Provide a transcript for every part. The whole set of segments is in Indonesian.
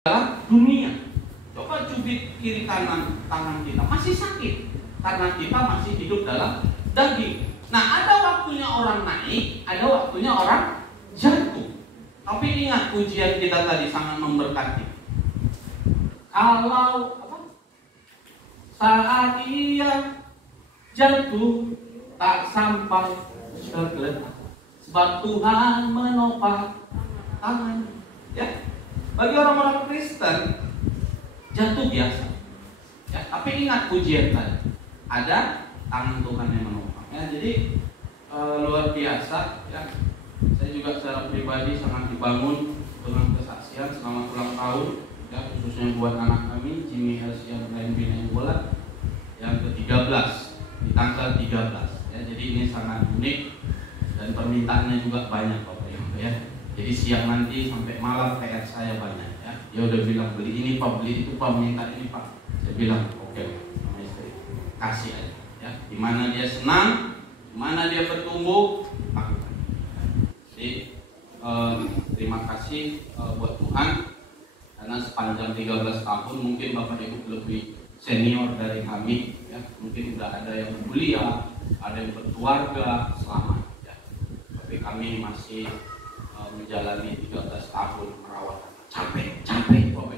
dunia. Coba cubit kiri kanan tangan kita, masih sakit karena kita masih hidup dalam daging. Nah, ada waktunya orang naik, ada waktunya orang jatuh. Tapi ingat, ujian kita tadi sangat memberkati. Kalau saat ia jatuh tak sampai tergeletak, sebab Tuhan menopang tangan. Ya, bagi orang-orang Kristen jatuh biasa. Ya, tapi ingat ujian tadi, ada tangan Tuhan yang menopang. Ya, jadi luar biasa. Ya, saya juga secara pribadi sangat dibangun dengan kesaksian selamat ulang tahun. Ya, khususnya buat anak kami Jimmy Elsia Brian Binebola yang ke-13 di tanggal 13. Ya, jadi ini sangat unik dan permintaannya juga banyak Bapak Ibu ya. Jadi siang nanti sampai malam PR saya banyak ya. Dia udah bilang beli ini Pak, beli itu Pak, minta ini Pak. Saya bilang oke, sama istri kasih aja ya. Dimana dia senang, dimana dia bertumbuh, lakukan. Jadi terima kasih buat Tuhan. Karena sepanjang 13 tahun mungkin Bapak Ibu lebih senior dari kami ya. Mungkin udah ada yang kuliah, ada yang berkeluarga, selamat ya. Tapi kami masih menjalani 13 tahun merawat. Capek Bapak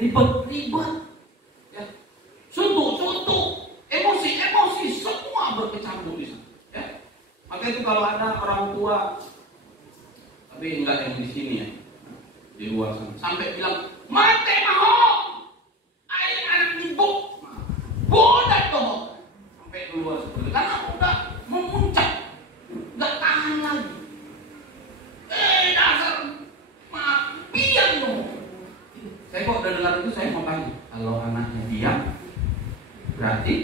Ibu. Ribet ya. Suntuk, emosi semua berkecamuk di sana ya. Maka itu kalau ada orang tua, tapi enggak yang di sini ya, di luar sana, sampai bilang mati maho air anak ibu bodoh toh, sampai keluar seperti karena udah memuncak, nggak tahan lagi. Dasar pian dong. Saya kok udah dengar itu, saya mau tanya, kalau anaknya diam berarti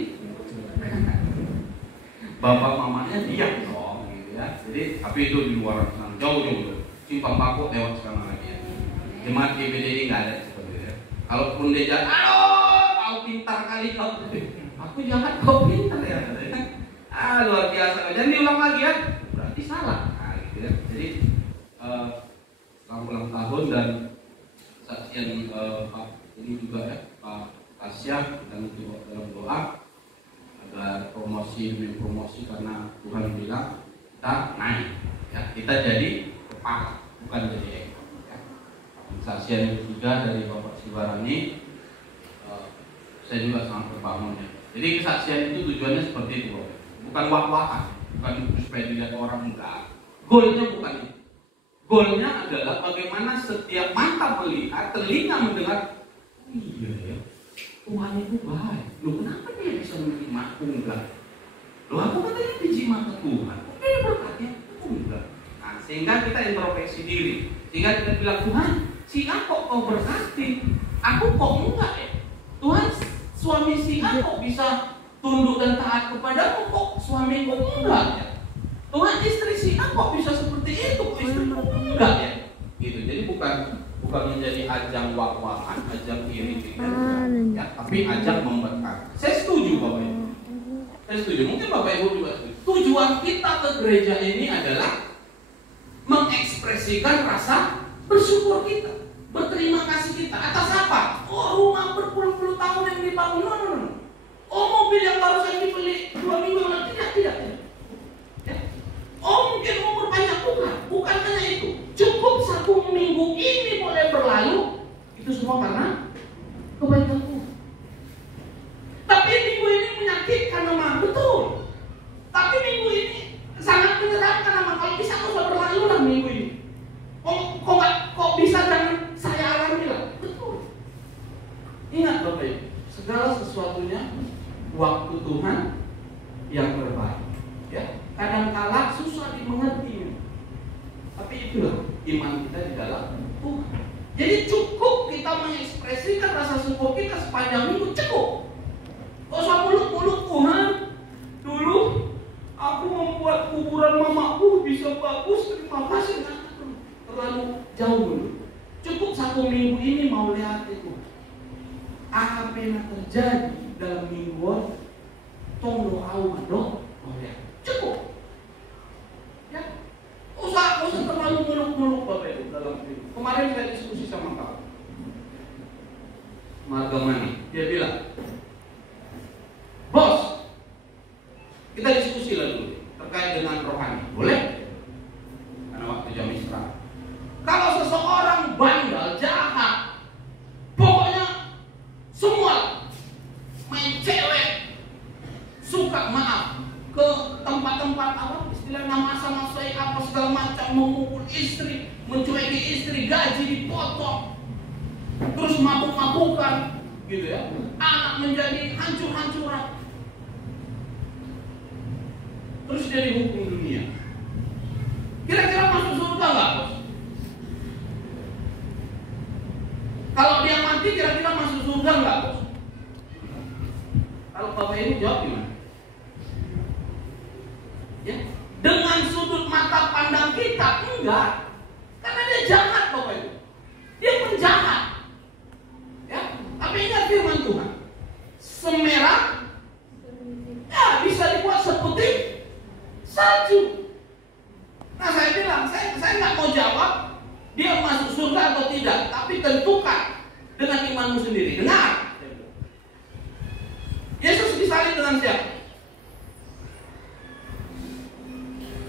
bapak mamanya diam dong gitu ya. Jadi tapi itu di luar sana, jauh simpang Paku lewat sekarang lagi ya. Jemaat GBDI nggak ada seperti itu. Kalaupun dia jahat, kau pintar kali kau. Aku jahat, kau pintar ya. Luar biasa. Jangan diulang lagi ya. Berarti salah. Nah, gitu ya. Jadi selamat ulang tahun dan saksian Pak ini juga ya, Pak Tasya, dan itu dalam doa agar promosi demi promosi, karena Tuhan bilang kita naik. Ya, kita jadi kepala, bukan jadi ekor. Kesaksian yang ketiga dari Bapak Sibarani, saya juga sangat terbangun ya. Jadi kesaksian itu tujuannya seperti itu, Bapak. Bukan wah-wahan, bukan supaya dilihat orang, enggak. Goalnya bukan itu. Goalnya adalah bagaimana setiap mata melihat, telinga mendengar, iya ya, Tuhan itu baik. Loh, kenapa dia bisa menerima aku enggak? Loh, aku katanya biji mata Tuhan, kok dia berkatnya aku enggak? Nah, sehingga kita introspeksi diri, sehingga kita bilang, Tuhan, si A kok kau berkati, aku kok enggak ya? Tuhan, suami si A kok bisa tunduk dan taat kepadamu, kok suami kok enggak ya? Tuhan, istri si A kok bisa seperti itu, kok istri kok enggak ya? Gitu. Jadi bukan menjadi ajang wak-wakan, ajang iri ya, tapi ajang memberkati. Saya setuju Bapak Ibu. Saya setuju. Mungkin Bapak Ibu juga setuju. Tujuan kita ke gereja ini adalah mengekspresikan rasa bersyukur kita, berterima kasih kita atas apa? Oh, rumah berpuluh-puluh tahun yang dibangun, no. Oh, mobil yang baru saja dibeli 2 minggu lalu, tidak. Ya. Oh, mungkin umur banyak, bukan hanya itu. Cukup 1 minggu ini boleh berlalu, itu semua karena kebaikan Tuhan. Tapi minggu ini menyakitkan nama, betul. Tapi minggu ini sangat menyeramkan nama. Kalau bisa kau sudah berlalu lah minggu ini. Kok bisa jangan saya alami lah. Betul. Ingat Bapak Ibu, segala sesuatunya waktu Tuhan yang terbaik. Ya, kadang-kala susah dimengerti. Tapi itulah iman kita di dalam Tuhan. Jadi cukup kita mengekspresikan rasa syukur kita sepanjang minggu, cukup. Kok usah muluk-muluk, Tuhan, dulu aku membuat kuburan mamaku bisa bagus, terima kasih. Terlalu jauh dulu. Cukup 1 minggu ini mau lihat itu apa yang terjadi dalam mingguan. Tong doa dong, cukup. Ya, usah terlalu muluk-muluk Bapak Ibu dalam minggu. Kemarin saya diskusi sama kau. Margamani. Dia bilang, bos, kita diskusi lah dulu terkait dengan rohani. Boleh? Karena waktu jam istirahat. Kalau seseorang bandel, jahat, pokoknya semua main cewek, suka maaf ke tempat-tempat apa istilahnya masa-masa apa segala macam, memukul istri, mencueki istri, gaji dipotong, terus mabuk-mabukan, gitu ya. Anak menjadi hancur-hancuran, terus dia dihukum dunia. Kira-kira masuk surga nggak, bos? Kalau dia mati, kira-kira masuk surga nggak, bos? Kalau Bapak Ibu jawab gimana? Ya, dengan sudut mata pandang kita enggak, karena dia jahat, Bapak Ibu. Dia penjahat. Ya, tapi ingat firman Tuhan, semerah ya bisa dibuat seputih salju. Nah, saya bilang, saya nggak mau jawab dia masuk surga atau tidak, tapi tentukan dengan imanmu sendiri. Dengar, Yesus disalib dengan siapa?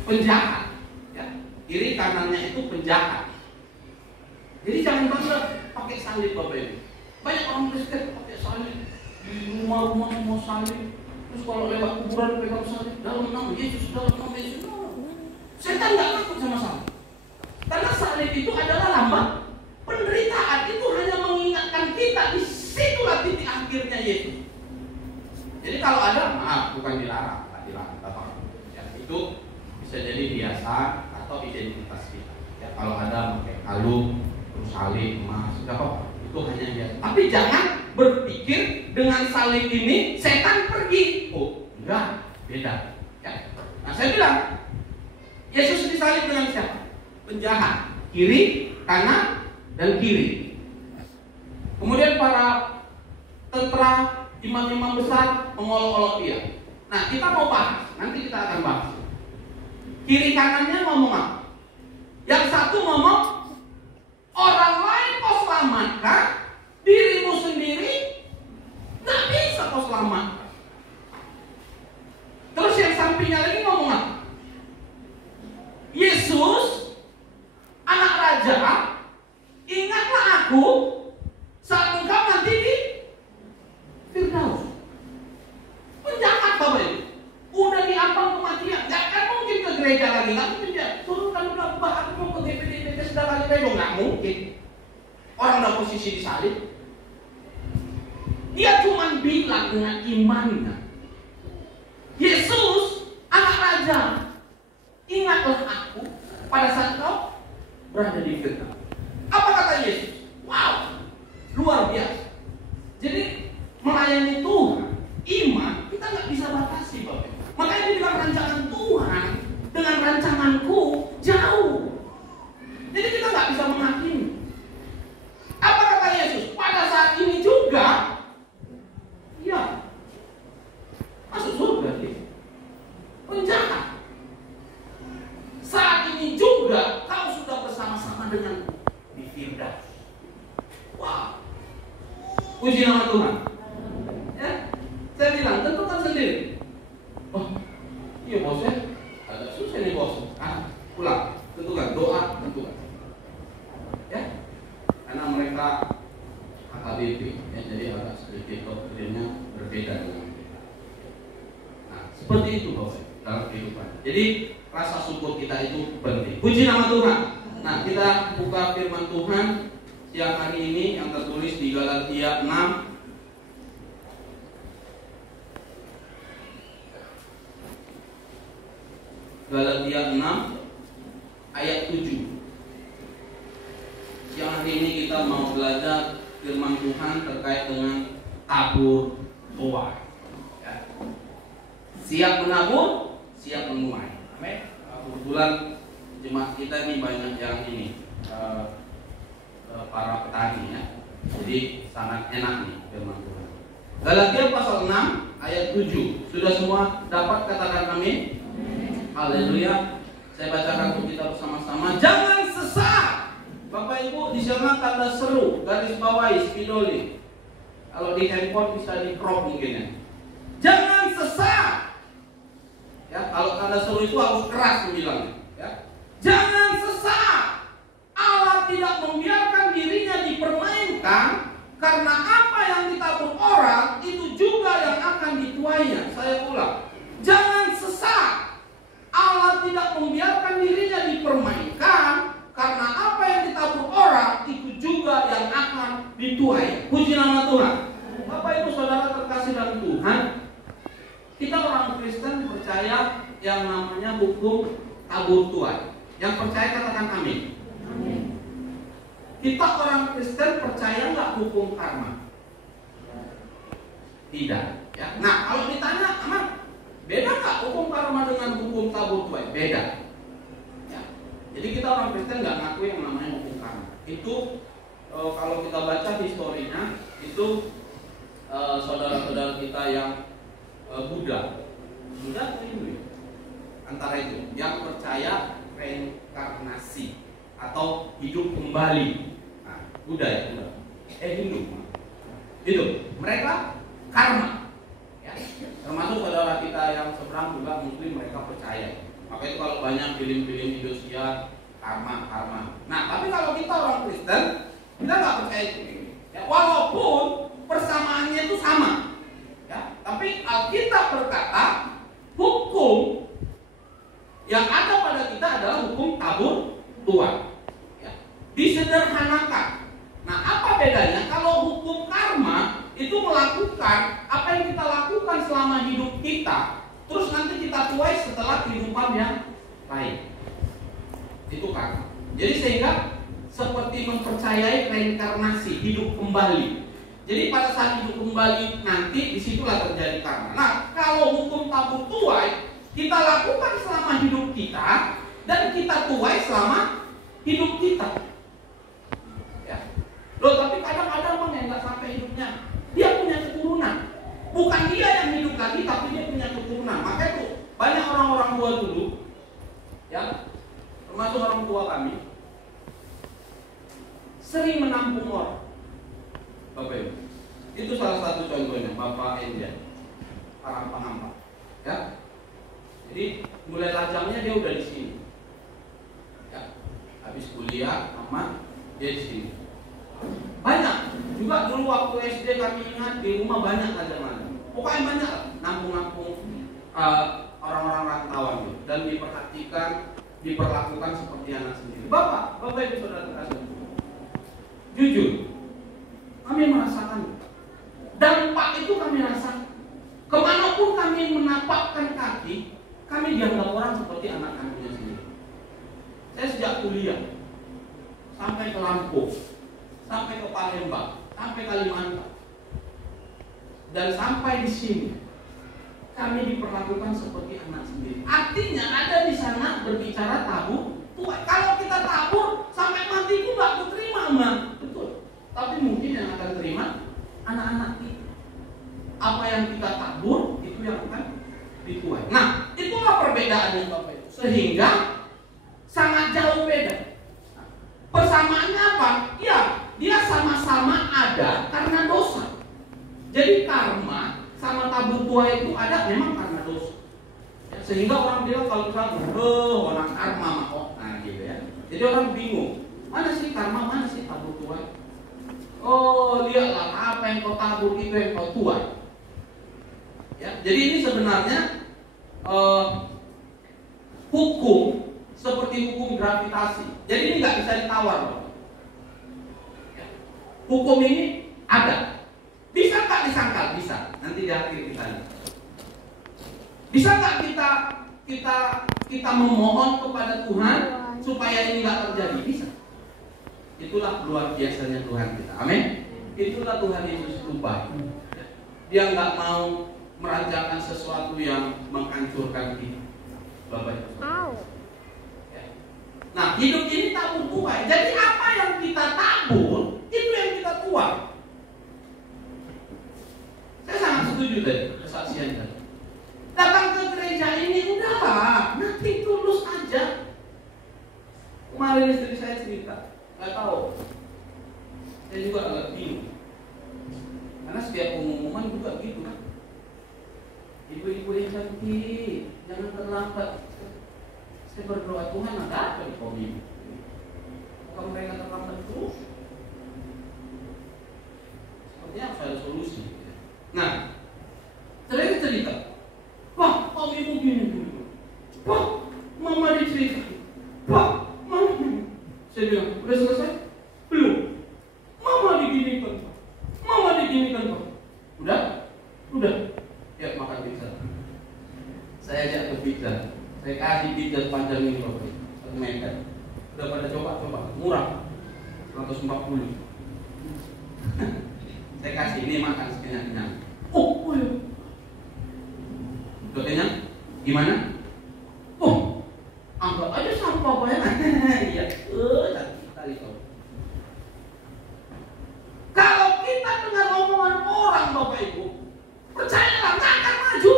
Penjahat, ya. Kiri kanannya itu penjahat. Jadi jangan bangga pakai salib, Bapak Ibu. Banyak orang Kristen pakai salib di rumah-rumah semua salib. Terus kalau lewat kuburan pegang salib, dalam nama Yesus, dalam nama Yesus. Setan nggak takut sama salib, karena salib itu adalah lambang penderitaan. Itu hanya mengingatkan kita di situlah titik akhirnya Yesus. Jadi kalau ada, maaf, bukan dilarang, tak dilarang, ya, itu bisa jadi biasa atau identitas kita. Ya, kalau ada pakai kalung, terus salib, emas, tidak apa-apa, itu hanya biasa. Tapi jangan berpikir dengan salib ini setan pergi. Oh, enggak, beda. Ya. Nah, saya bilang, Yesus disalib dengan siapa? Penjahat, kiri, kanan, dan kiri. Kemudian para tentara, imam-imam besar mengolok-olok dia. Nah, kita mau bahas, nanti kita akan bahas. Kiri kanannya ngomong apa? Yang satu ngomong, orang lain kau selamatkan, dirimu sendiri nggak bisa kau selamatkan. Terus yang sampingnya lagi ngomong apa? Yesus, anak raja, ingatlah aku saat engkau nanti di Firdaus. Penjahat, Bapak Ibu. Udah diambang kematian, nggak akan mungkin ke gereja lagi, nggak mungkin dia. Turunkan udah, Pak, aku mau ke GPD sudah kali rebo, nggak mungkin. Orang udah posisi disalib. Dia cuma bilang dengan imannya, Yesus, anak raja, ingatlah aku pada saat kau berada di Firdaus. Apa kata Yesus? Wow, luar biasa. Jadi melayani Tuhan, iman, kita nggak bisa batasi, Bapak. Makanya dibilang rancangan Tuhan dengan rancanganku jauh. Jadi kita nggak bisa menghakimi. Apa kata Yesus? Pada saat ini juga, ya, masuk surga dia. Penjahat. Saat ini juga kau sudah bersama-sama dengan di Firdaus. Wow. Puji nama Tuhan. Ya, saya bilang tentukan sendiri. Oh, iya bos ya, agak susah nih bos. Pulang, tentukan doa, tentukan. Ya, karena mereka AKBP, ya, jadi agak sedikit doktrinnya berbeda dengan kita. Nah, seperti itu bos dalam kehidupan. Jadi rasa syukur kita itu penting. Puji nama Tuhan. Nah, kita buka firman Tuhan siang hari ini yang tertulis di Galatia 6. Galatia 6 ayat 7. Siang hari ini kita mau belajar firman Tuhan terkait dengan tabur tuai. Ya. Siap menabur, siap menuai. Amin. Kebetulan jemaat kita ini banyak yang ini para petani ya. Jadi sangat enak nih firman Tuhan. Galatia pasal 6 ayat 7. Sudah semua dapat katakan amin? Haleluya. Saya bacakan untuk kita bersama-sama. Jangan sesat. Bapak Ibu di sana tanda seru, garis bawahi spidoli. Kalau di handphone bisa di crop mungkin ya. Jangan sesat. Ya, kalau tanda seru itu harus keras bilangnya. Ya. Jangan sesat. Allah tidak membiarkan dirinya dipermainkan, karena apa yang ditabur orang itu juga yang akan dituainya. Saya ulang. Jangan sesat. Allah tidak membiarkan dirinya dipermainkan, karena apa yang ditabur orang itu juga yang akan dituai. Puji nama Tuhan. Bapak Ibu Saudara terkasih dalam Tuhan, kita orang Kristen percaya yang namanya hukum tabur tuai. Yang percaya katakan amin. Amin. Kita orang Kristen percaya nggak hukum karma? Tidak. Ya. Nah, kalau ditanya, aman, beda nggak hukum karma dengan hukum tabur tuai? Beda. Ya. Jadi kita orang Kristen nggak ngaku yang namanya hukum karma. Itu kalau kita baca historinya, itu saudara-saudara kita yang Buddha atau Hindu ya? Antara itu yang percaya reinkarnasi atau hidup kembali. Nah, Buddha ya, Buddha. Hindu. Itu mereka karma. Ya. Termasuk saudara kita yang seberang juga Muslim, mereka percaya. Maka itu kalau banyak film-film Indosiar karma. Nah, tapi kalau kita orang Kristen, kita nggak percaya itu. Ya, walaupun persamaannya itu sama. Ya, tapi Alkitab berkata hukum yang ada pada kita adalah hukum tabur tuai. Ya, disederhanakan. Nah, apa bedanya? Kalau hukum karma itu melakukan apa yang kita lakukan selama hidup kita, terus nanti kita tuai setelah kehidupan yang lain. Itu karma. Jadi sehingga seperti mempercayai reinkarnasi, hidup kembali. Jadi pada saat hidup kembali nanti disitulah terjadi karma. Nah, kalau hukum tabur tuai kita lakukan selama hidup kita dan kita tuai selama hidup kita. Ya. Loh, tapi kadang-kadang bang yang nggak sampai hidupnya, dia punya keturunan. Bukan dia yang hidup lagi, tapi dia punya keturunan. Makanya tuh banyak orang-orang tua dulu, ya, termasuk orang tua kami, sering menampung orang. Bapak Ibu, itu salah satu contohnya Bapak Endian, orang pengampak, ya. Jadi mulai lajangnya dia udah di sini, ya. Habis kuliah, tamat, dia di sini. Banyak juga dulu waktu SD kami ingat di rumah banyak lajang-lajang. Pokoknya banyak nampung-nampung orang-orang rantauan gitu. Dan diperhatikan, diperlakukan seperti anak sendiri. Bapak Ibu Saudara terkasih, jujur, kami merasakan dampak itu, kami rasakan. Kemanapun kami menapakkan kaki, kami dianggap orang seperti anak kandungnya sendiri. Saya sejak kuliah sampai ke Lampung, sampai ke Palembang, sampai Kalimantan, dan sampai di sini, kami diperlakukan seperti anak sendiri. Artinya ada di sana berbicara tabur tuai. Kalau kita tabur sampai mati itu nggak diterima, Mbak. Betul. Tapi mungkin yang akan terima anak-anak kita. Apa yang kita tabur itu yang akan dituai. Nah, itulah perbedaannya Bapak Ibu. Sehingga sangat jauh beda. Persamaannya apa? Ya, dia sama-sama ada karena dosa. Jadi karma sama tabur tuai itu ada memang karena dosa. Ya, sehingga orang bilang kalau misalnya, orang karma kok, nah gitu ya. Jadi orang bingung, mana sih karma, mana sih tabur tuai? Oh, lihatlah apa yang kau tabur itu yang kau tuai. Ya, jadi ini sebenarnya hukum seperti hukum gravitasi. Jadi ini nggak bisa ditawar, ya. Hukum ini ada. Bisa nggak disangkal? Bisa. Nanti di akhir kita. Bisa nggak kita memohon kepada Tuhan supaya ini nggak terjadi? Bisa. Itulah luar biasanya Tuhan kita. Amin. Itulah Tuhan Yesus itu baik. Dia nggak mau merancangkan sesuatu yang menghancurkan kita. Bapak Ibu. Ya. Nah, hidup ini tabur tuai. Jadi apa yang kita tabur, itu yang kita tuai. Saya sangat setuju tadi kesaksian tadi. Datang ke gereja ini udahlah, nanti tulus aja. Kemarin istri saya cerita, nggak tahu. Saya juga agak bingung. Karena setiap kamu juga gitu kan? Ibu-ibu yang cantik, jangan terlambat. Saya berdoa Tuhan ada apa di hobi? Kalau mereka terlambat terus, sepertinya harus ada solusi. Nah, cerita, Pak, ibu gini. Pak, mama dicerita. Pak, mama. Saya bilang, udah selesai? Belum. Mama diginikan, Pak. Pak. Udah. Ya, makan pizza. Saya ajak ke pizza. Saya kasih pizza panjang ini, Bapak. 1 meter. Udah pada coba. Murah. 140. Saya kasih, ini makan sekenyang-kenyang. Oh ya. Udah kenyang? Gimana? Oh, anggap aja sampah banyak. Iya. Cantik kali kau. Kalau kita dengar omongan orang, Bapak Ibu, percayalah nggak akan maju.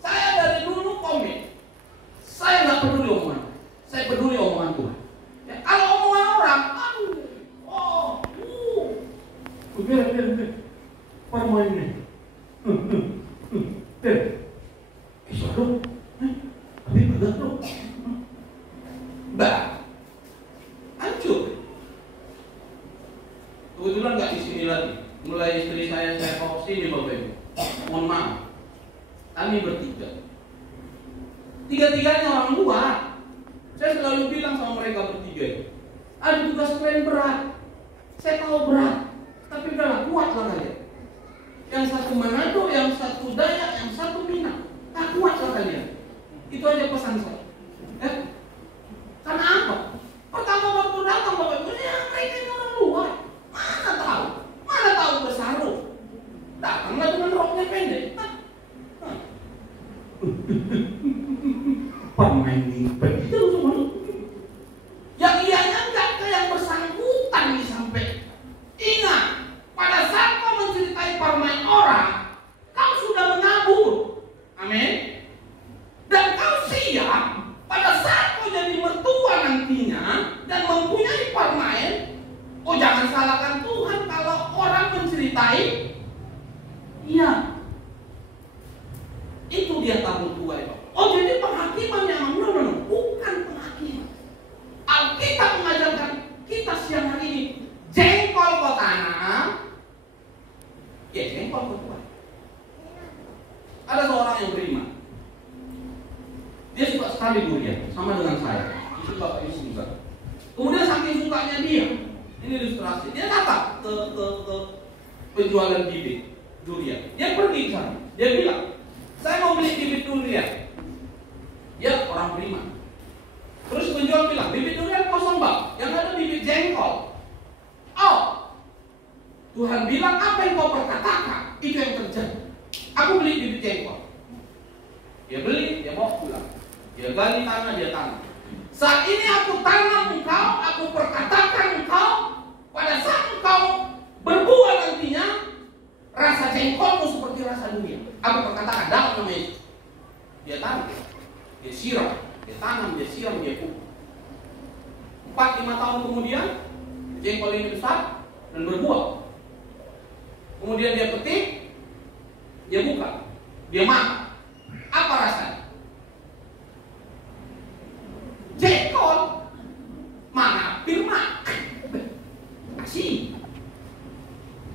Saya dari dulu komit. Saya nggak peduli omongan. Saya peduli omongan Tuhan. Ya, kalau omongan orang, biar. Parmain nih. Suruh. Tapi benar loh. Hancur. Kebetulan nggak di sini lagi. Mulai istri saya bawa sini, Bapak Ibu. Mohon maaf. Kami bertiga. Tiga-tiganya orang luar. Saya selalu bilang sama mereka bertiga, ada tugas kalian berat. Saya tahu berat, tapi udahlah, kuatlah kalian. Yang satu Manado, yang satu Dayak, yang satu Minang. Kuatlah kalian. Itu aja pesan saya. Karena apa? Pertama waktu datang Bapak Ibu, mereka ini orang luar. Mana tahu bersarung. Datanglah dengan roknya pendek. Pemain nipet itu semua. Yang ianya enggak ke yang bersangkutan nih sampai. Ingat, pada saat kau menceritai permain orang, kau sudah menabur. Amin. Dan kau siap pada saat kau jadi mertua nantinya dan mempunyai permain. Oh, jangan salahkan Tuhan kalau orang menceritai. Iya. Itu dia tamu tua itu. Oh, jadi penghakiman yang bukan penghakiman. Alkitab mengajarkan kita siang hari ini jengkol kau tanam, ya jengkol kau tuai. Ada seorang yang beriman. Dia suka sekali durian, sama dengan saya. Itu Bapak Ibu juga. Kemudian saking sukanya dia, ini ilustrasi. Dia datang ke penjualan bibit durian. Dia pergi ke sana. Dia bilang, saya mau beli bibit durian. Ya, orang beriman. Terus penjual bilang, bibit durian kosong Bang, yang ada bibit jengkol. Oh, Tuhan bilang apa yang kau perkatakan, itu yang terjadi. Aku beli bibit jengkol. Dia beli, dia bawa pulang. Dia gali tanah, dia tanam. Saat ini aku tanam engkau, aku perkatakan engkau, pada saat engkau berbuah nantinya, rasa jengkolmu seperti rasa durian. Aku perkatakan dalam nama Yesus. Dia tanam, dia siram, dia tanam, dia siram, dia pupuk. 4-5 tahun kemudian, jengkol ini besar dan berbuah. Kemudian dia petik, dia buka, dia makan. Apa rasanya? Jengkol. Mana firman? Kasih.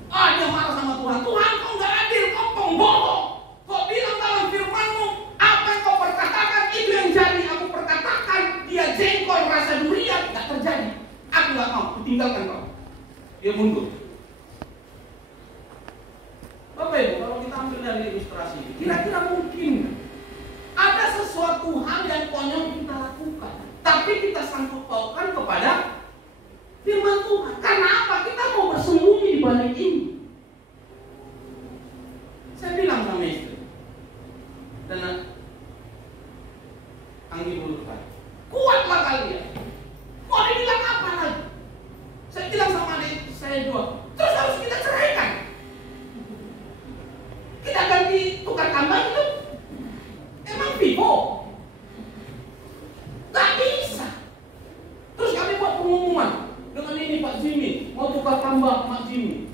Dia marah sama Tuhan. Tuhan, kau nggak adil, kau pembohong. Kau bilang dalam firman-Mu, apa yang kau perkatakan itu yang jadi. Aku perkatakan dia jengkol rasa durian, nggak terjadi. Aku nggak mau, tinggalkan kau. Dia mundur. Bapak Ibu, kalau kita ambil dari ilustrasi ini, kira-kira mungkin ada sesuatu hal yang konyol kita lakukan, tapi kita sangkut pautkan kepada firman Tuhan. Karena apa? Kita mau bersembunyi di balik ini. Saya bilang sama istri dan Anggi Bulukan, kuatlah kalian. Kok dibilang apa lagi? Saya bilang sama adik saya dua, terus harus kita ceraikan. Kita ganti tukar tambang itu. Emang Vivo? Gak bisa. Terus kami buat pengumuman dengan ini Pak Jimmy, mau tukar tambah Pak Jimmy.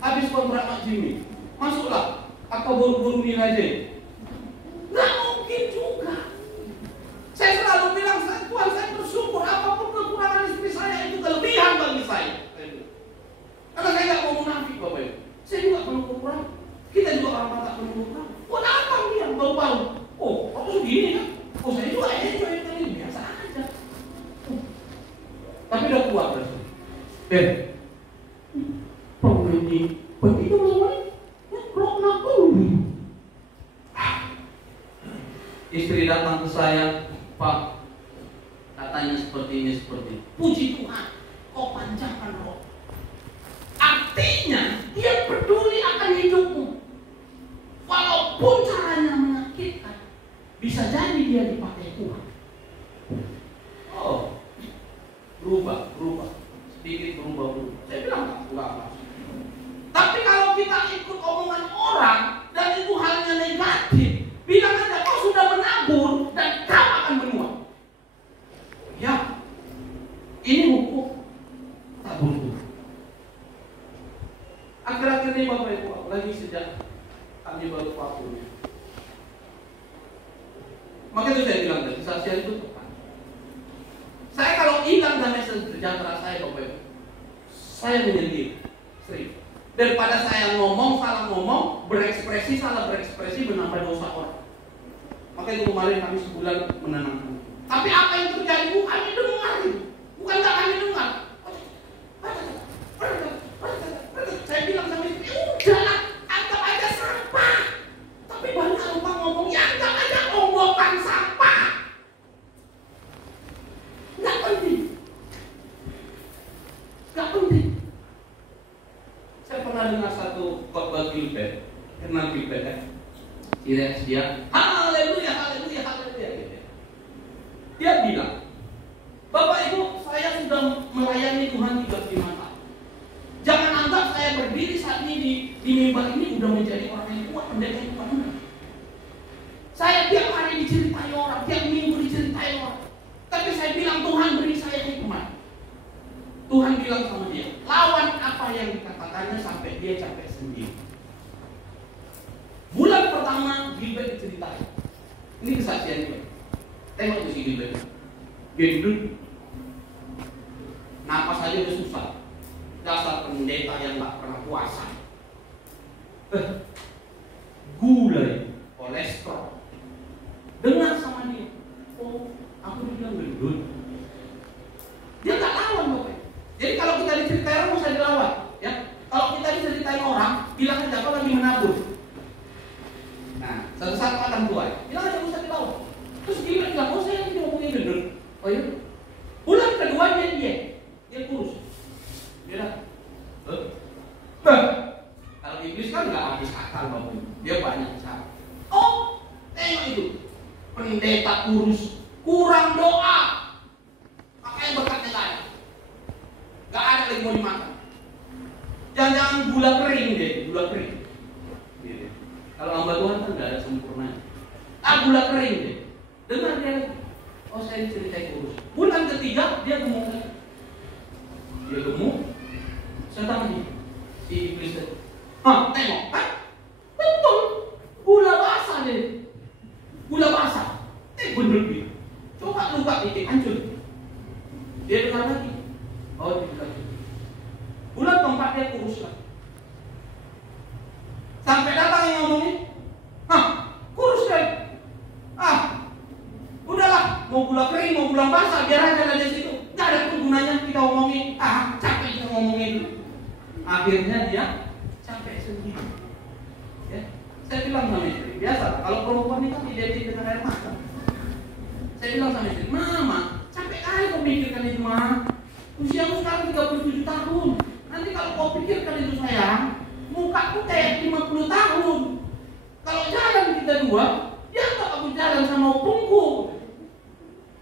habis kontrak Mak Jimmy, masuklah atau buru-buru nilai. Nggak mungkin juga. Saya selalu bilang, Tuhan saya bersyukur apapun kekurangan istri saya itu kelebihan bagi saya. Karena saya nggak mau munafik Bapak Ibu. Saya juga penuh kekurangan. Kita juga orang mata penuh kekurangan. Oh datang dia baru-baru. Oh aku begini kan. Oh saya juga ini biasa aja. Tapi udah kuat terus. Pembeli begitu namanya. Rok nakul. Istri datang ke saya, Pak, katanya seperti ini, seperti ini. Puji Tuhan, kau panjangkan roh. Artinya, dia peduli akan hidupmu. Walaupun caranya menyakitkan, bisa jadi dia dipakai Tuhan. Oh, berubah. Sedikit berubah. Saya bilang enggak. Tapi kalau kita ikut omongan orang, dan itu halnya negatif, bilang aja kau sudah menabur dan kau akan menuai. Ya, ini hukum tabur Tuhan. Akhir-akhir ini Bapak Ibu, lagi sejak kami baru waktu. Maka itu saya bilang tadi, kesaksian itu tepat. Saya kalau hilang damai sejahtera saya Bapak Ibu, saya menyendiri, sering. Daripada saya ngomong, salah ngomong, berekspresi, salah berekspresi, menambah dosa orang. Maka itu kemarin kami sebulan menenangkan. Tapi apa yang terjadi? Kami dengar itu. Bukan tak kami dengar. Saya bilang sama istri, udahlah, anggap aja sampah. Tapi banyak lupa ngomong, ya anggap aja onggokan sampah. Nggak penting. Saya pernah dengar satu khotbah Gilbert. Kenal Gilbert kan? Dia haleluya. Dia bilang, Bapak Ibu, saya sudah melayani Tuhan 35 tahun. Jangan anggap saya berdiri saat ini di mimbar ini udah menjadi orang yang kuat, pendeta yang kuat. Saya tiap hari diceritai orang, tiap minggu diceritai orang. Tapi saya bilang Tuhan beri saya hikmat. Tuhan bilang sama dia, lawan apa yang dikatakannya sampai dia capek sendiri. Bulan pertama Gilbert diceritain. Ini kesaksian dia. Tengok tuh si Gilbert. Gendut. Napas aja udah susah. Dasar pendeta yang gak pernah puasa. Gula, kolesterol. Dengar sama dia. Oh, aku bilang gendut. Dia gak lawan Bapak. Jadi kalau kita diceritain orang usah dilawan, ya. Kalau kita diceritain orang, bilang aja kau lagi menabur. Nah, satu saat akan keluar. Bilang aja usah dilawan. Terus dia bilang, oh saya tidak ngomongin gendut. Oh iya. Bulan kedua dia kurus. Dia kalau iblis kan nggak habis akal Bapak. Dia banyak cara. Oh, tengok itu. Pendeta kurus, kurang doa. Makanya berkatnya nggak ada. Nggak ada lagi mau dimakan. Jangan-jangan gula kering deh, gula kering. Kalau hamba Tuhan kan nggak ada sempurnanya. Gula kering deh. Dengar dia lagi. Oh saya diceritain kurus. Bulan ketiga dia gemuk lagi. Dia gemuk. Saya tanya si iblis tadi. Tengok. Betul. Gula basah deh. Gula basah. Bener dia. Coba luka dikit hancur. Dia dengar lagi. Oh dia lagi. Bulan keempat dia kurus lagi. Sampai datang yang ngomongin. Kurus deh. Udahlah, mau gula kering, mau gula basah, biar aja ada di situ. Nggak ada pun gunanya kita omongin. Capek kita ngomongin. Akhirnya dia capek sendiri. Ya, saya bilang sama istri, biasa. Kalau perempuan itu identik dengan air mata. Saya bilang sama istri, Mama, capek kali kau mikirkan itu, Ma. Usiamu sekarang 37 tahun. Nanti kalau kau pikirkan itu sayang, mukaku kayak 50 tahun. Kalau jalan kita dua, dia nggak aku jalan sama opungku.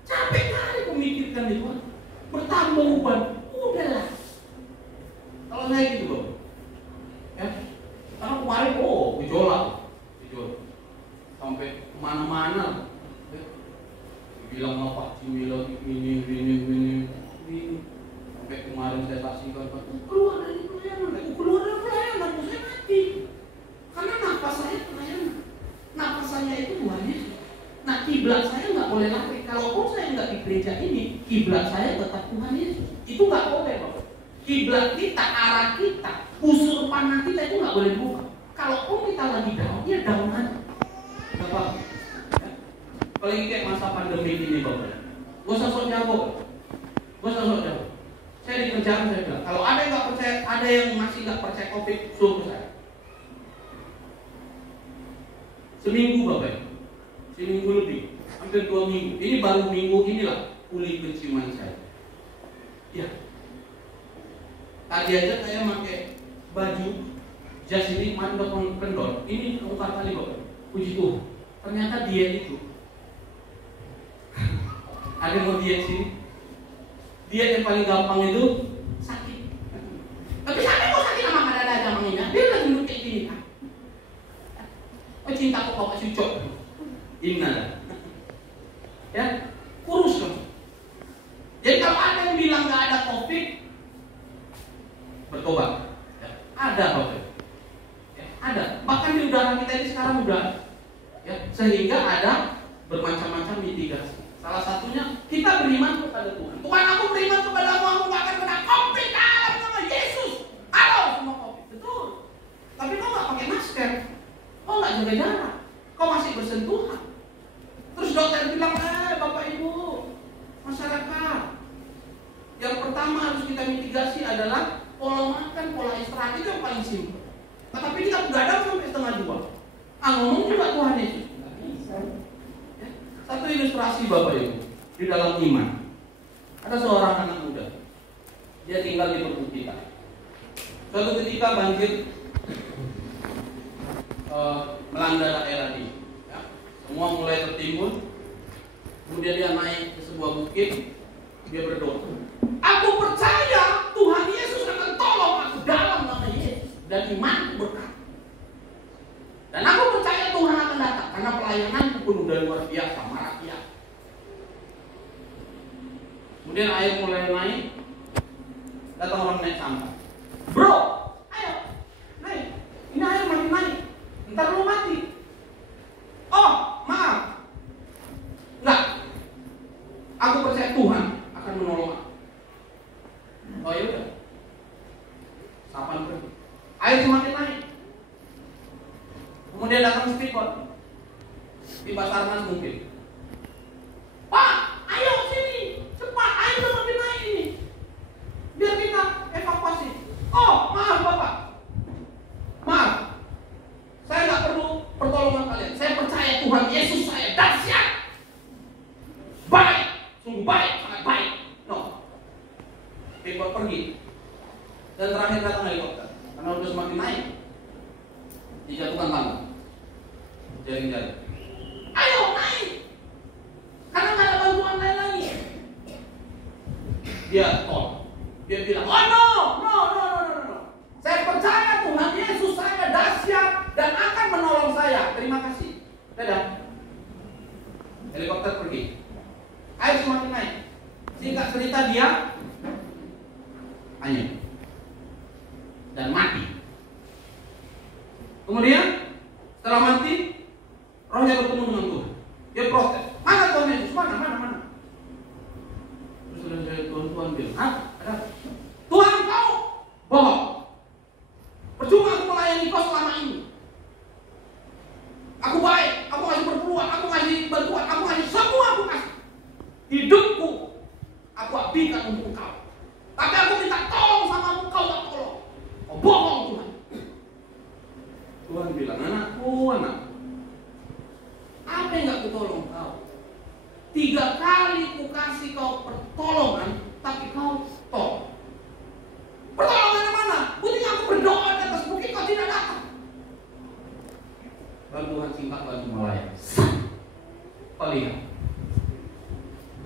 Capek kali memikirkan itu. Bertambah beban. Udahlah. Kalau saya gitu loh. Ya. Karena kemarin gejolak. Sampai kemana-mana. Ya. Bilang apa? Ini lagi ini. Sampai kemarin saya saksikan keluar dari pelayanan. kiblat saya tetap Tuhan Yesus. Itu nggak boleh, Bapak. Kiblat kita, arah kita, busur panah kita itu nggak boleh berubah. Kalaupun kita lagi down, ya down aja. Bapak, ya. Apalagi kayak masa pandemi ini, Bapak. Gak usah sok jago, gak usah sok jago. Saya di kerjaan saya bilang, kalau ada yang nggak percaya, ada yang masih nggak percaya COVID, suruh ke saya. Seminggu, Bapak, seminggu lebih, hampir 2 minggu. Ini baru minggu inilah pulih penciuman saya. Ya. Tadi aja saya pakai baju jas ini udah kendor. Ini keempat kali, Bapak. Puji Tuhan. Ternyata diet itu. Ada yang mau diet sini? Diet yang paling gampang itu sakit. Tapi sampai kok sakit sama ada gampangnya. Dia lagi duduk kayak gini. Oh cinta kok Bapak cucok. Ingat. Ya, kurus kan. Jadi kalau ada yang bilang nggak ada COVID, bertobat. Ya, ada COVID. Ya, ada. Bahkan di udara kita ini sekarang udah. Ya, sehingga ada bermacam-macam mitigasi. Salah satunya kita beriman kepada Tuhan. Tuhan, aku beriman kepada aku nggak akan kena COVID dalam nama Yesus. Halo semua COVID, betul. Tapi kau nggak pakai masker, kau nggak jaga jarak, kau masih bersentuhan. Terus dokter bilang, Bapak Ibu, masyarakat, yang pertama harus kita mitigasi adalah pola makan, pola istirahat, itu yang paling simpel. Tetapi kita begadang sampai 1:30. Ngomong juga Tuhan Yesus. Nggak bisa. Ya. Satu ilustrasi Bapak Ibu di dalam iman. Ada seorang anak muda. Dia tinggal di perbukitan. Suatu ketika banjir melanda daerah ini. Ya. Semua mulai tertimbun. Kemudian dia naik ke sebuah bukit. Dia berdoa. Aku percaya Tuhan Yesus akan tolong aku dalam nama Yesus. Dan imanku berkata. Dan aku percaya Tuhan akan datang karena pelayananku penuh dan luar biasa, rakyat. Kemudian air mulai naik, datang orang naik sampah. Bro, ayo naik. Ini air makin naik. Ntar lu mati. Oh, maaf. Enggak. Aku percaya Tuhan akan menolong aku. Oh yaudah. Sapan pergi. Air semakin naik. Kemudian datang speedboat di Basarnas mungkin. Pak, ayo sini, cepat, air udah makin naik ini. Biar kita evakuasi. Oh, maaf Bapak. Maaf. Saya nggak perlu pertolongan kalian. Saya percaya Tuhan Yesus saya dahsyat. Baik, sungguh baik, sangat baik. No. Speedboat pergi. Dan terakhir datang helikopter. Karena udah semakin naik. Dijatuhkan tangan. Jaring-jaring. Ayo naik. Karena nggak ada bantuan lain lagi. Dia tol. Dia bilang, oh no. Saya percaya Tuhan Yesus saya dahsyat dan akan menolong saya. Terima kasih. Dadah. Helikopter pergi. Air semakin naik. Singkat cerita dia hanyut dan mati. Kemudian setelah mati, rohnya bertemu dengan Tuhan. Dia protes. Mana Tuhan Yesus? Mana? Terus Tuhan bilang, ada. Tuhan kau bohong. Percuma aku melayani kau selama ini. Aku baik, aku kasih perpuluhan, aku kasih bantuan, aku kasih semua aku kasih. Hidupku aku abdikan untuk engkau. Tapi aku minta tolong sama engkau, tak tolong. Kau bohong Tuhan. Tuhan bilang, anakku. Apa yang gak kutolong kau? 3 kali ku kasih kau pertolongan, tapi kau tolong. Pertolongan mana? Buktinya aku berdoa di atas bukit, kau tidak datang. Lalu Tuhan singkat lagi melayani. Kau lihat.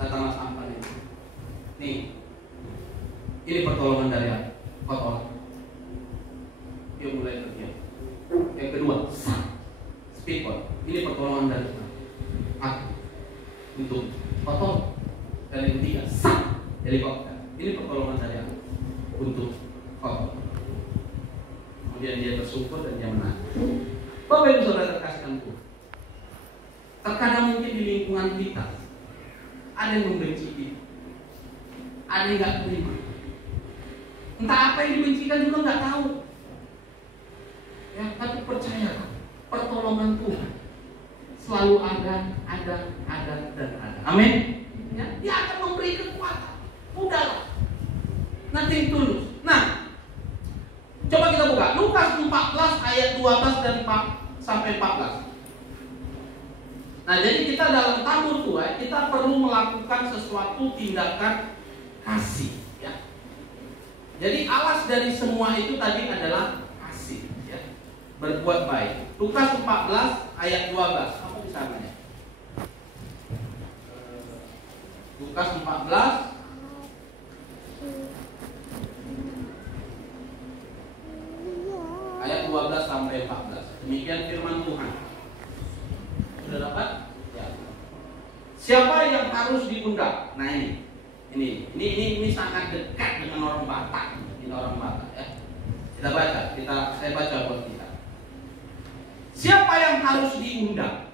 Datanglah sampannya. Nih. Ini pertolongan dari aku. Kau tolong. Dia mulai terdiam. Yang kedua, speedboat. Ini pertolongan dari aku untuk foto. Dan yang ketiga, helikopter. Ini pertolongan dari aku untuk foto. Kemudian dia bersyukur dan dia menang. Bapak Ibu Saudara terkasih Tuhan, terkadang mungkin di lingkungan kita ada yang membenci kita, ada yang nggak terima. Entah apa yang dibencikan juga nggak tahu. Ya, tapi percayalah, pertolongan Tuhan selalu ada, dan ada. Amin. Ya, Dia akan memberi kekuatan. Udahlah. Nanti tulus. Nah, coba kita buka Lukas 14 ayat 12 dan 4 sampai 14. Nah, jadi kita dalam tabur tuai, kita perlu melakukan sesuatu tindakan kasih, ya. Jadi alas dari semua itu tadi adalah kasih, ya. Berbuat baik. Lukas 14 ayat 12. Apa di sananya? Lukas 14 ayat 12 sampai 14. Demikian firman Tuhan. Sudah dapat? Ya. Siapa yang harus diundang? Nah, ini sangat dekat dengan orang Batak. Ini orang Batak, ya. Kita baca, saya baca buat kita. Siapa yang harus diundang?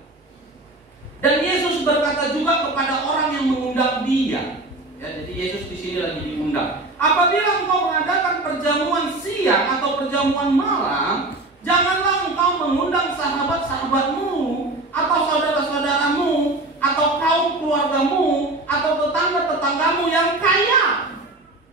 Dan Yesus berkata juga kepada orang yang mengundang Dia. Ya, jadi Yesus di sini lagi diundang. Apabila engkau mengadakan perjamuan siang atau perjamuan malam, janganlah engkau mengundang sahabat-sahabatmu atau saudara-saudaramu atau kaum keluargamu atau tetangga-tetanggamu yang kaya,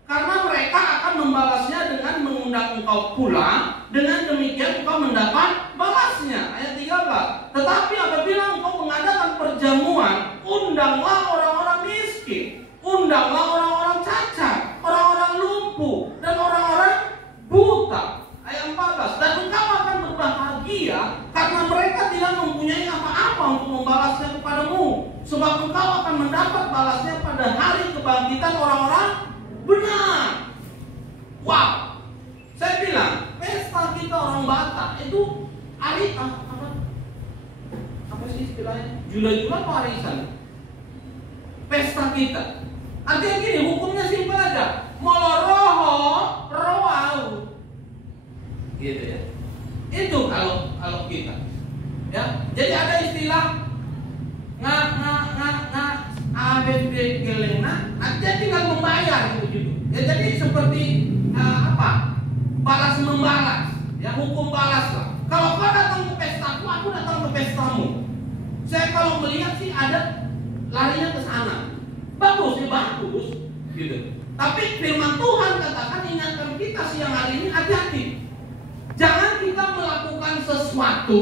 karena mereka akan membalasnya dengan mengundang engkau pula. Dengan demikian engkau mendapat balasnya. Ayat 13. Tetapi apabila engkau mengadakan perjamuan, undanglah orang-orang miskin, undanglah orang-orang cacat, orang-orang lumpuh, dan orang-orang buta. Ayat 14. Dan engkau akan berbahagia karena mereka tidak mempunyai apa-apa untuk membalasnya kepadamu, sebab engkau akan mendapat balasnya pada hari kebangkitan orang-orang benar. Wow. Saya bilang, pesta kita orang Batak itu hari apa sih istilahnya? Jula-jula atau arisan? Pesta kita. Artinya gini, hukumnya simpel aja. Moloroho, roau. Gitu ya. Itu kalau kita. Ya. Jadi ada istilah ABB gelena, artinya tinggal membayar gitu. Ya, jadi seperti balas membalas, ya, hukum balas lah. Kalau kau datang ke pestaku, aku datang ke pestamu. Saya kalau melihat sih ada larinya ke sana. Bagus, gitu. Tapi firman Tuhan katakan, ingatkan kita siang hari ini, hati-hati. Jangan kita melakukan sesuatu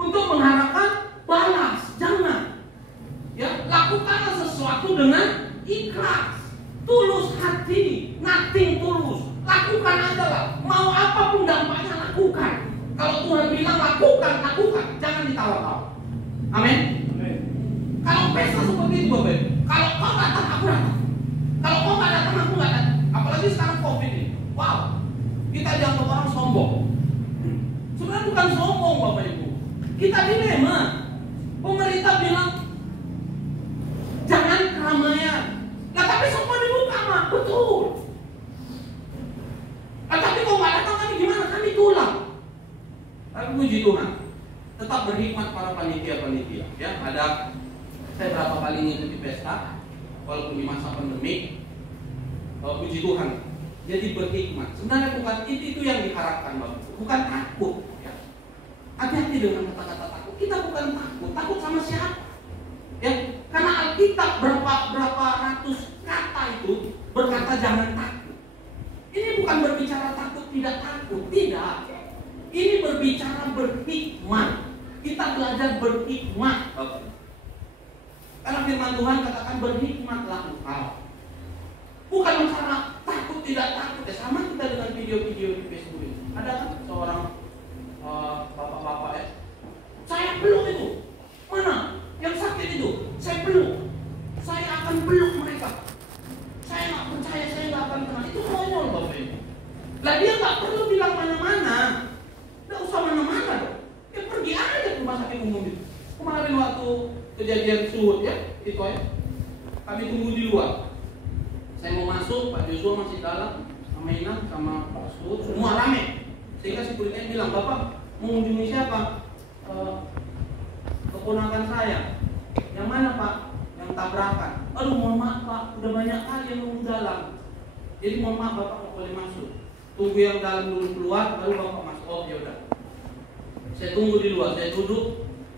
untuk mengharapkan balas, jangan. Ya, lakukanlah sesuatu dengan ikhlas, tulus hati, nothing tulus. Lakukan aja lah. Mau apapun dampaknya, lakukan. Kalau Tuhan bilang lakukan, jangan ditawar-tawar. Amin. Kalau pesta seperti itu, Bapak, kalau kau datang, aku datang. Kalau kau nggak datang, aku nggak datang. Apalagi sekarang COVID ini. Wow, kita dianggap orang sombong. Sebenarnya bukan sombong, Bapak Ibu. Kita dilema. Pemerintah bilang jangan keramaian. Nah, tapi semua dibuka, mah betul. Tapi kalau nggak datang, kami gimana? Kami tulang. Tapi puji Tuhan, tetap berhikmat para panitia-panitia. Ya, saya berapa kali ngikuti pesta, walaupun di masa pandemi. Puji Tuhan, jadi berhikmat. Sebenarnya bukan itu yang diharapkan, Bapak. Bukan takut. Ya. Hati-hati dengan kata-kata takut. Kita bukan takut sama siapa? Ya, karena Alkitab berapa ratus kata itu berkata jangan takut. Ini bukan berbicara takut tidak takut, tidak. Ini berbicara berhikmat. Kita belajar berhikmat. Karena firman Tuhan katakan berhikmatlah engkau. Bukan masalah takut tidak takut. Ya, sama kita dengan video-video di Facebook ini. Ada kan seorang bapak-bapak ya, saya peluk itu. Mana? Yang sakit itu. Saya peluk. Saya akan peluk mereka. Saya nggak percaya, saya nggak akan kena. Itu konyol, Bapak Ibu. Lah dia nggak perlu bilang mana-mana. Nggak usah mana-mana dong. Ya pergi aja ke rumah sakit umum itu. Kemarin waktu kejadian Suhud ya, itu ya. Kami tunggu di luar. Saya mau masuk, Pak Joshua masih dalam, sama Inang, sama Pak Suhud, semua rame. Sehingga si kuritnya bilang, Bapak mengunjungi siapa? Keponakan saya. Yang mana, Pak? yang tabrakan. Aduh, mohon maaf Pak, udah banyak kali yang nunggu dalam. Jadi mohon maaf Bapak nggak boleh masuk. Tunggu yang dalam dulu keluar, baru Bapak masuk. Oh ya udah. Saya tunggu di luar. Saya duduk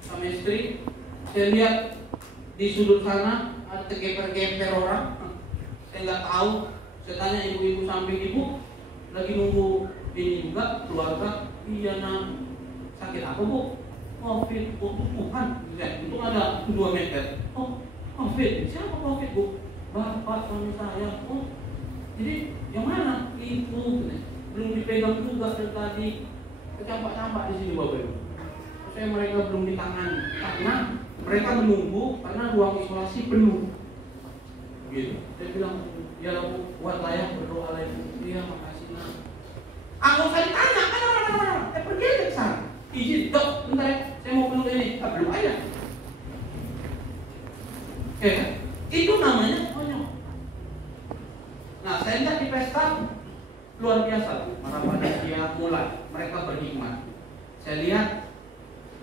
sama istri. Saya lihat di sudut sana ada tergeper-geper orang. Saya nggak tahu. Saya tanya ibu-ibu samping, ibu lagi nunggu ini juga keluarga. Iya nak. Sakit apa bu? Covid. Oh Tuhan. Itu ada 2 meter. Oh Covid. Siapa Covid bu? Bapak suami saya. Oh jadi yang mana? Itu belum dipegang juga dari tadi. Kecampak-campak di sini Bapak Ibu. Saya mereka belum ditangani karena mereka menunggu karena ruang isolasi penuh. Gitu. Saya bilang, ya Bu, buat layak berdoa lagi. Iya, makasih nak. Aku saya tanya, mana? Pergi aja ke sana. Izin, dok, bentar ya. Saya mau peluk ini. Belum aja. Oke, itu namanya konyol. Nah, saya lihat di pesta luar biasa, para panitia mulai mereka berhikmat. Saya lihat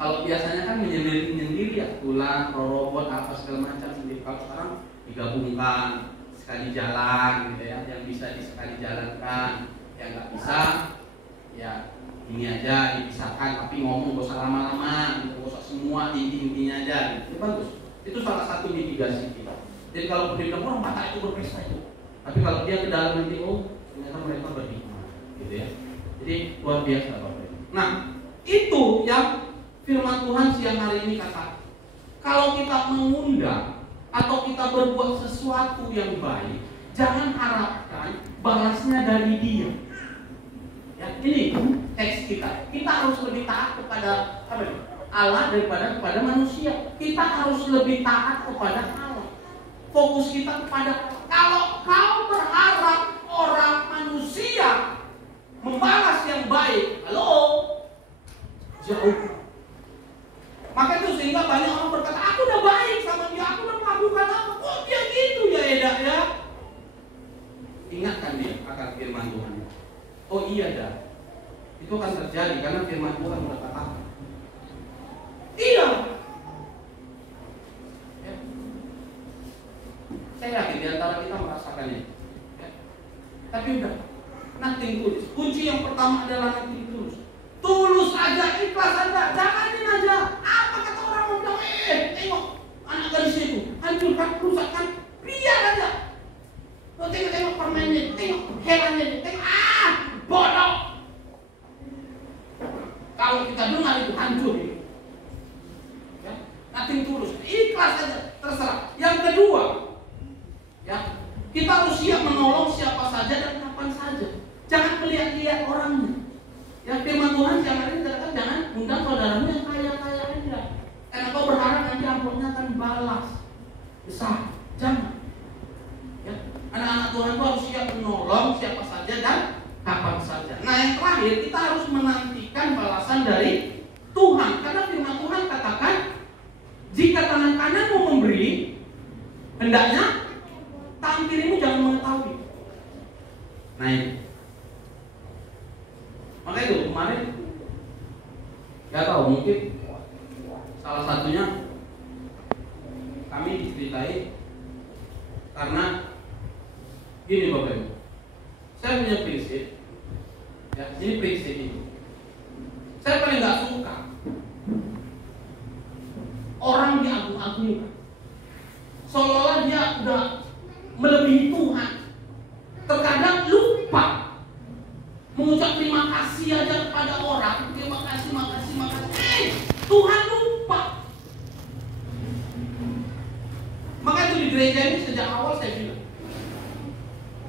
kalau biasanya kan menyendiri ya, tulang, robot, apa segala macam sendiri. Kalau sekarang digabungkan sekali jalan gitu ya, yang bisa sekali jalankan, yang nggak bisa ya ini aja dipisahkan, tapi ngomong gak usah lama-lama, gak usah semua inti-intinya aja. Itu bagus. Itu salah satu mitigasi kita. Jadi kalau dibilang orang mata itu berpesta itu, tapi kalau dia ke dalam nanti ternyata mereka berhikmat, gitu ya. Jadi luar biasa Bapak. Nah, itu yang firman Tuhan siang hari ini kata. Kalau kita mengundang atau kita berbuat sesuatu yang baik, jangan harapkan balasnya dari dia. Ya, ini teks kita. Kita harus lebih taat kepada Allah daripada kepada manusia. Kita harus lebih taat kepada Allah. Fokus kita kepada Allah. Kalau kau berharap orang manusia membalas yang baik, halo, jauh. Maka itu sehingga banyak orang berkata, aku udah baik sama dia, aku udah melakukan apa? Kok dia gitu ya Edak ya? Ingatkan dia akan firman Tuhan. Oh iya dah, itu akan terjadi karena firman Tuhan berkata. Iya. Ya. Saya yakin di antara kita merasakannya. Ya. Tapi udah, nothing tulus. Kunci yang pertama adalah nothing tulus. Tulus aja, ikhlas aja, jalanin aja. Apa kata orang mau bilang, tengok anak gadis itu, hancurkan, rusakkan, biar aja. Oh, tengok permainnya, tengok herannya, tengok bodoh. Kalau kita dengar itu hancur, ya, nothing tulus, ikhlas aja, terserah. Yang kedua, ya, kita harus siap menolong siapa saja dan kapan saja. Jangan melihat-lihat orangnya. Ya, firman Tuhan yang hari ini katakan jangan undang saudaramu yang kaya-kaya aja. Karena kau berharap nanti ampunnya akan balas besar. Jangan. Ya, anak-anak Tuhan itu harus siap menolong siapa saja dan kapan saja. Nah, yang terakhir kita harus menantikan balasan dari Tuhan. Karena firman Tuhan katakan jika tangan kananmu memberi, hendaknya tangan kirimu jangan mengetahui. Nah ini. Maka itu kemarin gak tahu mungkin salah satunya kami diceritai karena gini Bapak Ibu, saya punya prinsip ya, ini prinsip itu saya paling gak suka orang diagung-agungkan seolah-olah dia udah melebihi Tuhan. Terkadang lupa mengucap terima kasih aja kepada orang. Terima kasih. Tuhan lupa. Maka itu di gereja ini sejak awal saya bilang,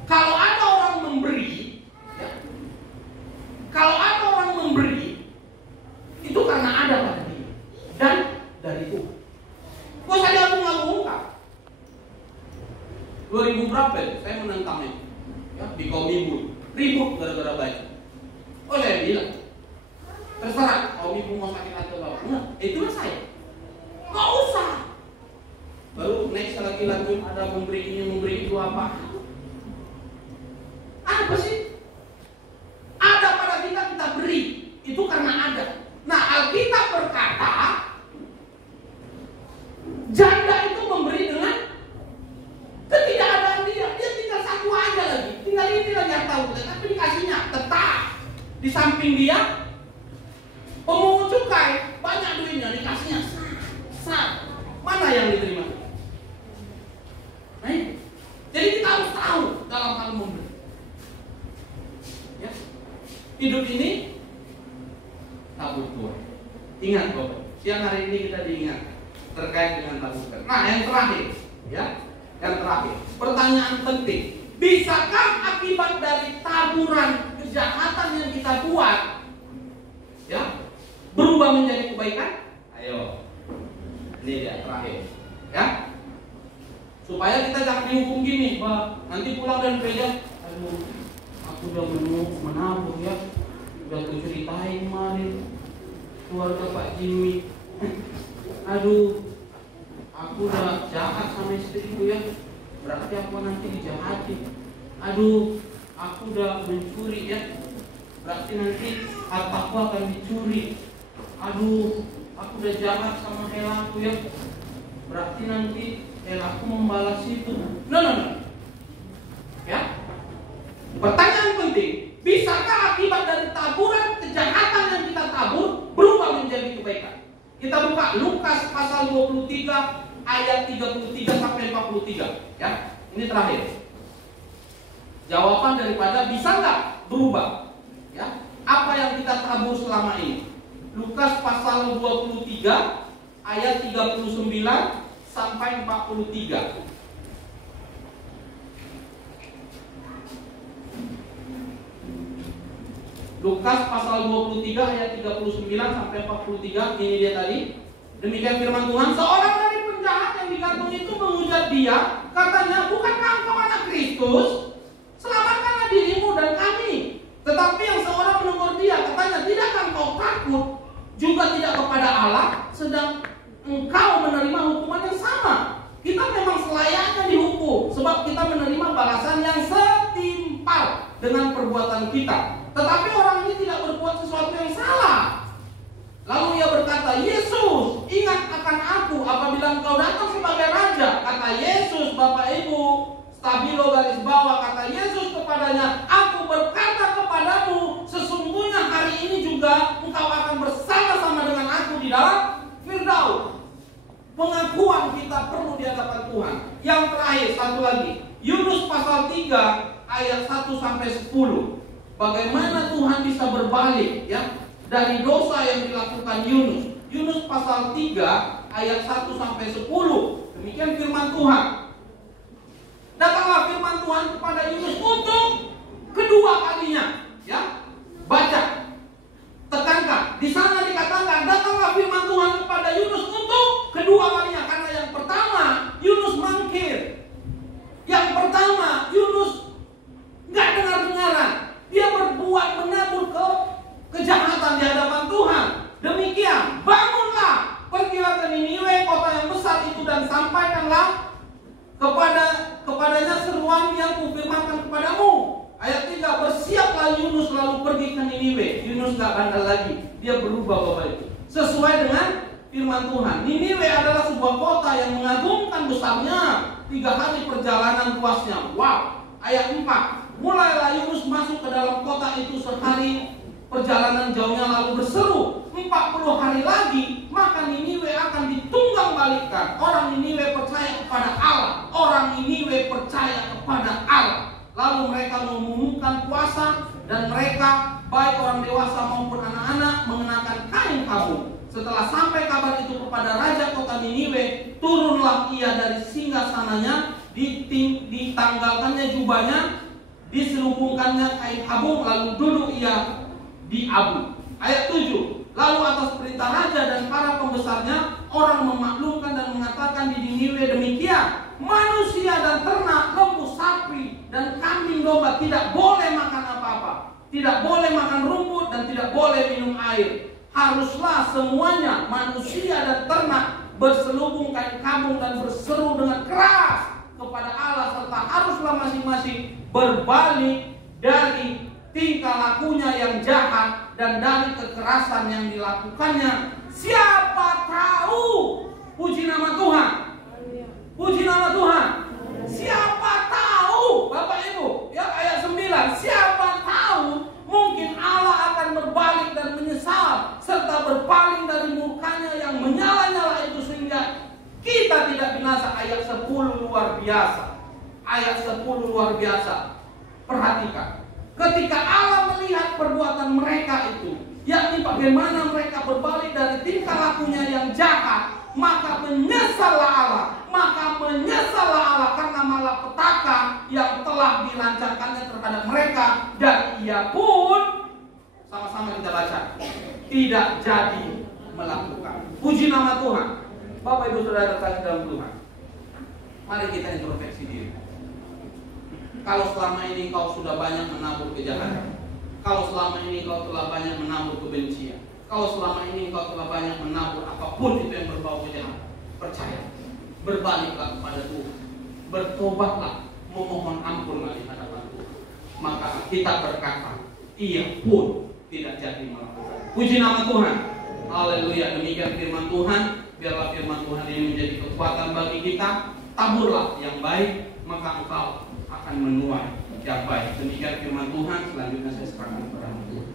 kalau ada orang memberi, ya, kalau ada orang memberi, itu karena ada pada dia dan dari Tuhan. Kok saya agung-agungkan? 2000 berapa itu? Saya menentangnya ya, di kaum ibu ribut gara-gara baju. Oh saya bilang terserah kaum ibu mau sakit atau apa, itulah saya. Gak usah. Baru next lagi lanjut ada memberi ini memberi itu apa? Apa sih? Ada pada kita beri itu karena ada. Nah Alkitab berkata janda itu memberi dengan Di samping dia pemungut cukai, banyak duitnya, dikasihnya sat. Mana yang diterima? Nah, jadi kita harus tahu dalam hal memberi. Ya. Hidup ini tabur Tuhan. Ingat Bapak, siang hari ini kita diingat terkait dengan tabur. Nah, yang terakhir, ya, yang terakhir, pertanyaan penting: bisakah akibat dari taburan kejahatan yang kita buat, ya, berubah menjadi kebaikan? Ayo, ini dia terakhir, ya. Supaya kita jangan dihukum gini, Pak. Nanti pulang dan gereja, aduh, aku udah menabur ya, udah ceritain kemarin keluarga Pak Jimmy. Aduh, aku udah jahat sama istriku ya, berarti aku nanti dijahati. Aduh, aku udah mencuri ya, berarti nanti hartaku akan dicuri. Aduh, aku udah jahat sama helaku ya, berarti nanti helaku membalas itu. No. Ya. Pertanyaan penting, bisakah akibat dari taburan kejahatan yang kita tabur berubah menjadi kebaikan? Kita buka Lukas pasal 23 ayat 33 sampai 43, ya. Ini terakhir. Jawaban daripada bisa nggak berubah, ya? Apa yang kita tabur selama ini? Lukas pasal 23 ayat 39 sampai 43. Lukas pasal 23 ayat 39 sampai 43. Ini dia tadi. Demikian firman Tuhan. Seorang dari penjahat yang digantung itu menghujat dia, katanya, bukankah engkau anak Kristus? Selamatkanlah dirimu dan kami. Tetapi yang seorang menegur dia, katanya, tidakkah engkau takut juga tidak kepada Allah, sedang engkau menerima hukuman yang sama? Kita memang selayaknya dihukum, sebab kita menerima balasan yang setimpal dengan perbuatan kita. Tetapi orang ini tidak berbuat sesuatu yang salah. Lalu ia berkata, Yesus, ingat akan aku apabila engkau datang sebagai raja. Kata Yesus, Bapak Ibu, stabilo garis bawah, kata Yesus kepadanya, aku berkata kepadamu, sesungguhnya hari ini juga engkau akan bersama-sama dengan aku di dalam Firdaus. Pengakuan kita perlu di hadapan Tuhan. Yang terakhir, satu lagi, Yunus pasal 3 ayat 1 sampai 10. Bagaimana Tuhan bisa berbalik, ya, dari dosa yang dilakukan Yunus. Yunus pasal 3 ayat 1 sampai 10. Demikian firman Tuhan. Datanglah firman Tuhan kepada Yunus untuk kedua kalinya, ya. Baca. Tekankan. Di sana dikatakan datanglah firman Tuhan kepada Yunus untuk kedua kalinya, karena yang pertama Yunus mangkir. Yang pertama Yunus nggak dengar-dengaran. Dia berbuat menabur kejahatan di hadapan Tuhan. Demikian, bangunlah, pergilah ke Niniwe, kota yang besar itu, dan sampaikanlah kepadanya seruan yang kufirmankan kepadamu. Ayat 3, bersiaplah Yunus lalu pergi ke Niniwe. Yunus gak bandel lagi, dia berubah Bapak itu, sesuai dengan firman Tuhan. Niniwe adalah sebuah kota yang mengagumkan besarnya, 3 hari perjalanan luasnya. Wow. Ayat 4, mulailah Yunus masuk ke dalam kota itu sehari perjalanan jauhnya, lalu berseru, 40 hari lagi maka Niniwe akan ditunggang balikkan. Orang Niniwe percaya kepada Allah. Orang Niniwe percaya kepada Allah. Lalu mereka mengumumkan puasa, dan mereka, baik orang dewasa maupun anak-anak, mengenakan kain kabung. Setelah sampai kabar itu kepada raja kota Niniwe, turunlah ia dari singgasananya, ditanggalkannya jubahnya, diselubungkannya kain kabung, lalu duduk ia di abu. Ayat 7, lalu atas perintah raja dan para pembesarnya, orang memaklumkan dan mengatakan di Niniwe demikian, manusia dan ternak, lembu, sapi dan kambing domba tidak boleh makan apa-apa, tidak boleh makan rumput, dan tidak boleh minum air. Haruslah semuanya, manusia dan ternak, berselubung kain kabung dan berseru dengan keras kepada Allah, serta haruslah masing-masing berbalik dari tingkah lakunya yang jahat dan dari kekerasan yang dilakukannya. Siapa tahu, puji nama Tuhan, puji nama Tuhan. Siapa tahu, Bapak Ibu, ya, ayat 9, siapa tahu mungkin Allah akan biasa. Ayat 10 luar biasa. Perhatikan. Ketika Allah melihat perbuatan mereka itu, yakni bagaimana mereka berbalik dari tingkah lakunya yang jahat, maka menyesallah Allah. Maka menyesallah Allah karena malapetaka yang telah dilancarkannya terhadap mereka. Dan ia pun, sama-sama kita baca, tidak jadi melakukan. Puji nama Tuhan. Bapak Ibu Saudara terkasih dalam Tuhan, mari kita introspeksi diri. Kalau selama ini kau sudah banyak menabur kejahatan, kalau selama ini kau telah banyak menabur kebencian, kalau selama ini kau telah banyak menabur apapun itu yang berbau kejahatan, percaya, berbaliklah kepada Tuhan, bertobatlah, memohon ampun di hadapan Tuhan. Maka kita berkata, ia pun tidak jadi melakukan. Puji nama Tuhan. Haleluya. Demikian firman Tuhan. Biarlah firman Tuhan ini menjadi kekuatan bagi kita. Taburlah yang baik, maka engkau akan menuai yang baik. Demikian firman Tuhan. Selanjutnya saya serahkan kepada Tuhan.